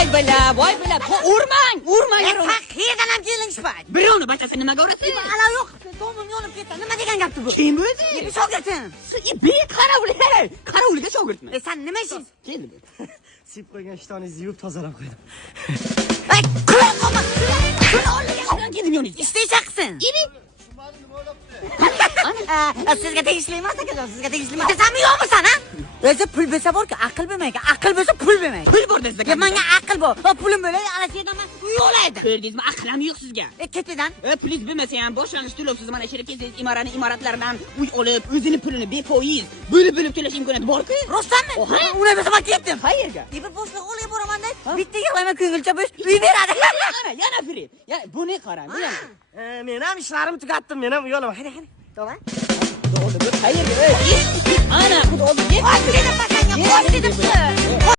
voy bila. Urmang. Qayerdan ham kelingishmaydi. Birovni bachasi nimaga urasiz? Ala yo'q, tomim yonib ketdi. Nima degan gapti bu? Kim o'zi? Shogirdsan. Qarovulga shogirdman. Sen nima ishing? Keldi. Sip qo'ygan ishtoningizni yuvib tozalab qo'ydim. Ay, kulib qolma. Shuni olgan. Qanday keldim yoningizga? Ishtaychaqsin. Ibi. Sizga tegishli emas ekan, sizga tegishli emas. Sen yo'qmisan, ha? O'zi pul bo'lsa borku, aql bo'lmaydi. Aql bo'lsa pul bo'lmaydi. Pul bor sizga. Menga aql bor. Pulim bo'ladi, ana yerdan men yo'laydi. Ko'rdingizmi? Aqlim yo'q sizga. Ketidan. Pulingiz bo'lmasa ham boshlanish to'lovsiz mana shu kelsangiz imoratlaridan uy olib, o'zini pulini befoiz bo'lib to'lash imkoniyati bor-ku. Rostdanmi? Uni bo'lsa men ketdim. Qayerga? Bir boshliq olib boraman-da, bitta yig'lama ko'ngilcha bo'sh uy beradi. Ana, yana firi. Ya buni qarang, bu ham. Men ham ishlarimni tugatdim, men ham yo'laman. Hayda. To'g'ri? Ana, xudo oldi. Oy, dedim,